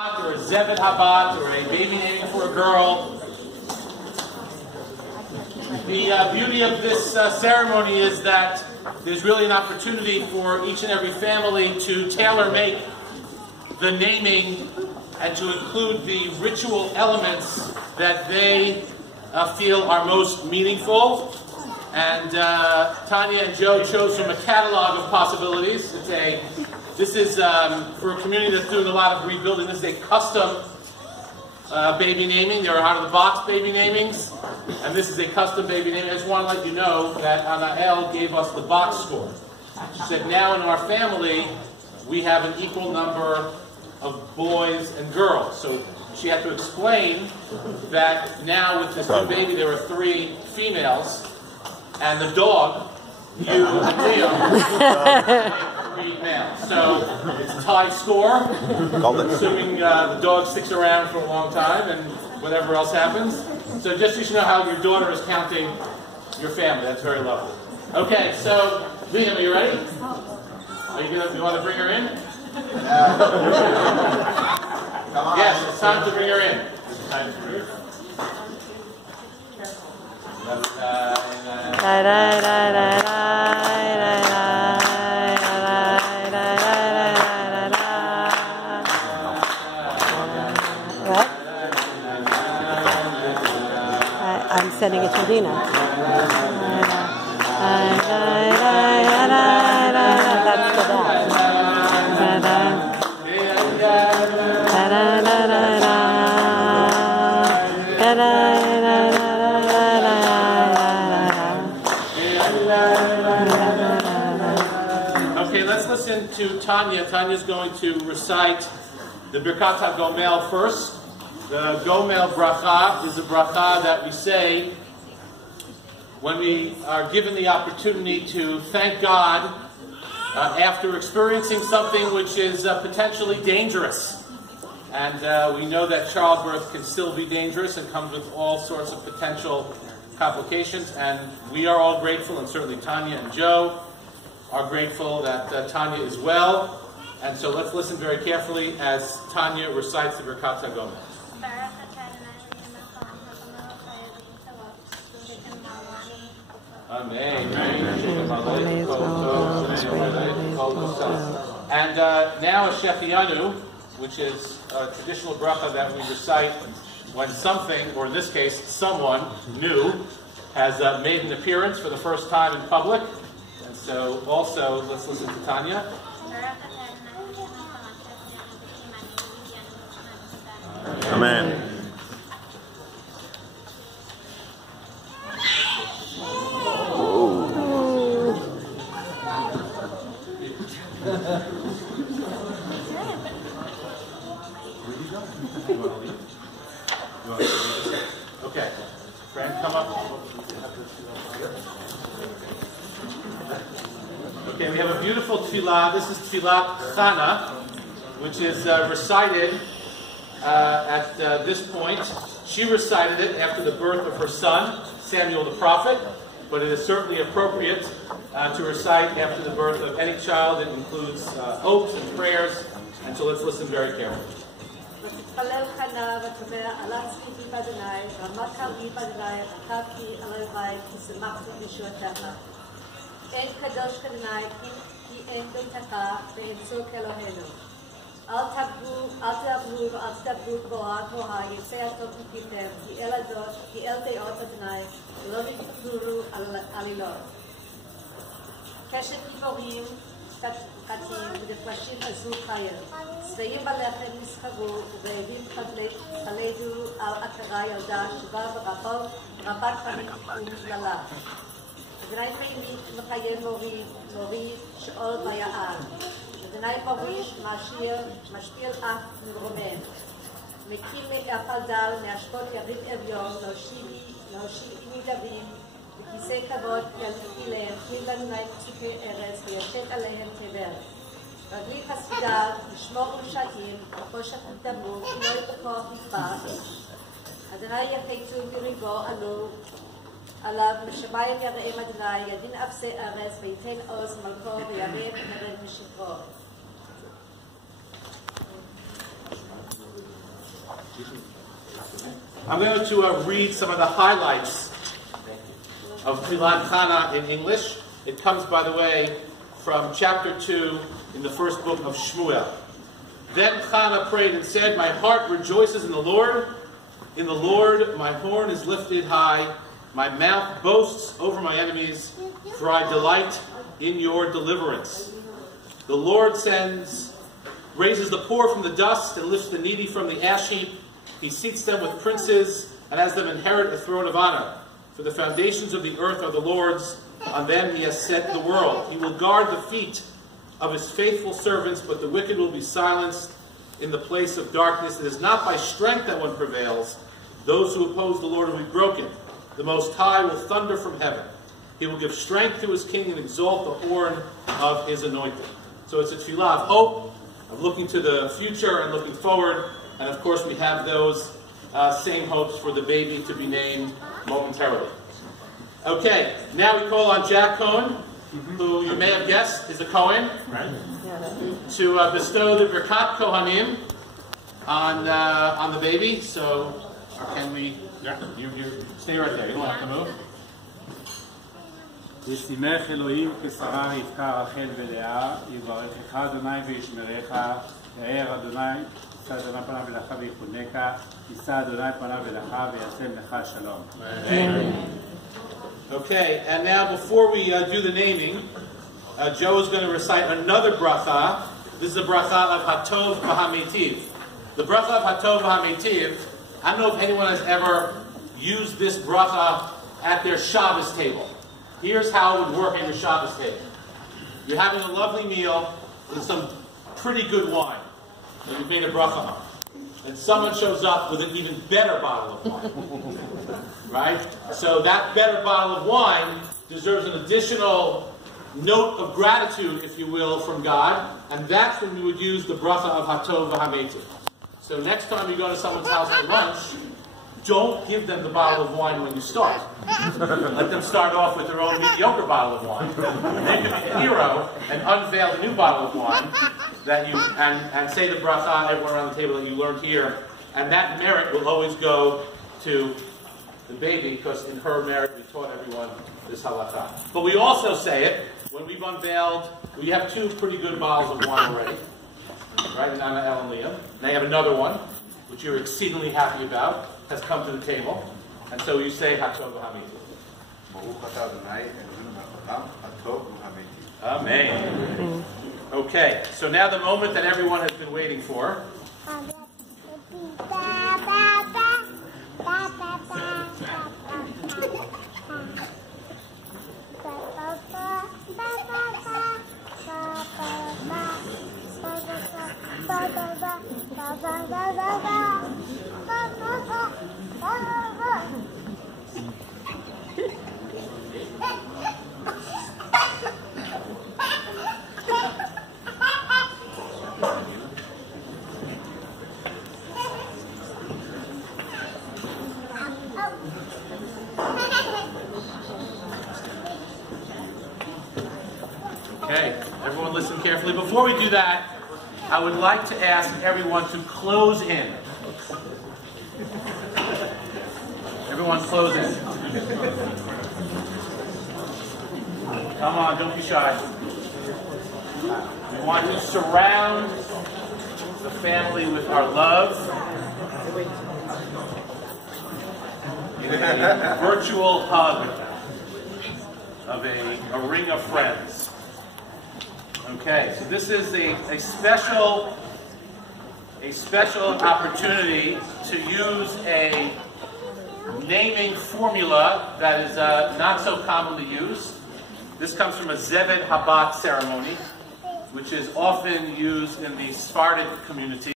Or a Zeved Habat, or a baby naming for a girl. The beauty of this ceremony is that there's really an opportunity for each and every family to tailor-make the naming and to include the ritual elements that they feel are most meaningful. And Tanya and Joe chose from a catalog of possibilities. This is for a community that's doing a lot of rebuilding. This is a custom baby naming. There are out-of-the-box baby namings, and this is a custom baby naming. I just want to let you know that Anael gave us the box score. She said, now in our family, we have an equal number of boys and girls. So she had to explain that now with this new baby, there are 3 females, and the dog, you and Liam, 3 males. So it's a tie score, assuming the dog sticks around for a long time and whatever else happens. So just so you know how your daughter is counting your family. That's very lovely. Okay, so Liam, are you ready? You want to bring her in? Come on. Yes, it's time to bring her in. It's time to bring her in. I'm sending it to Dina. That's the dad. Okay, let's listen to Tanya. Tanya's going to recite the Birkat HaGomel first. The Gomel bracha is a bracha that we say when we are given the opportunity to thank God after experiencing something which is potentially dangerous. And we know that childbirth can still be dangerous and comes with all sorts of potential complications. And we are all grateful, and certainly Tanya and Joe are grateful that Tanya is well. And so let's listen very carefully as Tanya recites the Birkat HaGomel. Amen. And now a Shechianu, which is a traditional bracha that we recite when something, or in this case, someone new, has made an appearance for the first time in public. And so also, let's listen to Tanya. Amen. Okay, friend, come up. Okay, we have a beautiful tefillah. This is tefillat Chana, which is recited at this point. She recited it after the birth of her son, Samuel the prophet, but it is certainly appropriate to recite after the birth of any child. It includes hopes and prayers, and so let's listen very carefully. ותתפלל חנה ותאמר על עצמי בי באדוני ועמד קרבי באדוני וחכבתי אלוהי כי שמחתי בישועתך. אין קדוש כאדוני כי אין ביתך ואין צור כאלוהינו. אל תעברו ואל תדברו גבוהה גבוהה יצא הטוב מפיכם כי אל דעות אדוני לא ידברו עלילות. קשת גיבורים קטים ודפשים עזו חיה. צבעים בלחם נסחרו ורעבים חלדו על עקרה ילדה שבה ברחוב רבת פנים ומזללה. אדוני מקיים מורי שאול ויעל. אדוני מוריש משפיל אף מרומם. מקים מאפל דל מאשפות יריב אביון להושיב נדבים וכיסא כבוד ילכי להם פנים לאדוני פסוקי ארץ וישת עליהם תבל. רגלי חסדה לשמור רשעים וחושך ותמור כי לא יתכוח נתפס. אדוני יחצו בריבו עלו עליו משמיים יראם אדוני ידין אפסי ארץ ויתן עוז מלכו וירם מרד משכבו. I'm going to read some of the highlights of Tfilat Chana in English. It comes, by the way, from chapter 2 in the first book of Shmuel. Then Chana prayed and said, "My heart rejoices in the Lord. In the Lord my horn is lifted high. My mouth boasts over my enemies, for I delight in your deliverance. The Lord raises the poor from the dust and lifts the needy from the ash heap. He seats them with princes and has them inherit a throne of honor. For the foundations of the earth are the Lord's. On them he has set the world. He will guard the feet of his faithful servants, but the wicked will be silenced in the place of darkness. It is not by strength that one prevails. Those who oppose the Lord will be broken. The Most High will thunder from heaven. He will give strength to his king and exalt the horn of his anointed." So it's a tefillah of hope, of looking to the future and looking forward. And of course we have those same hopes for the baby to be named momentarily. Okay, now we call on Jack Cohen, who you may have guessed is a Cohen, to bestow the Birkat Kohanim on the baby. So can we, you stay right there, you don't have to move. וישימך אלוהים כשרה יבקע רחל ולאה, יברכך אדוני וישמרך, יאר אדוני, יישא אדוני פניו אליך ויחונך, יישא אדוני פניו אליך וישם לך שלום. Okay, and now before we do the naming, Joe is going to recite another bracha. This is the bracha of Hatov V'Hametiv. The bracha of Hatov V'Hametiv, I don't know if anyone has ever used this bracha at their Shabbos table. Here's how it would work at your Shabbos table. You're having a lovely meal with some pretty good wine that you've made a bracha on. And someone shows up with an even better bottle of wine. Right? So that better bottle of wine deserves an additional note of gratitude, if you will, from God. And that's when we would use the bracha of Hatov V'Hametiv. So next time you go to someone's house for lunch, don't give them the bottle of wine when you start. Let them start off with their own mediocre bottle of wine. Make them a hero and unveil the new bottle of wine that you and say the bracha everyone around the table that you learned here. And that merit will always go to the baby, because in her merit we taught everyone this halakha. But we also say it when we've unveiled. We have two pretty good bottles of wine already, right? Nana, El, and Liam. And they have another one, which you're exceedingly happy about, has come to the table. And so you say Hatov V'Hametiv. Amen. Okay, so now the moment that everyone has been waiting for. Okay, everyone listen carefully. Before we do that, I would like to ask everyone to close in. Everyone close in. Come on, don't be shy. We want to surround the family with our love in a virtual hug of a ring of friends. Okay, so this is a special opportunity to use a naming formula that is not so commonly used. This comes from a Zevet Habat ceremony, which is often used in the Sephardic community.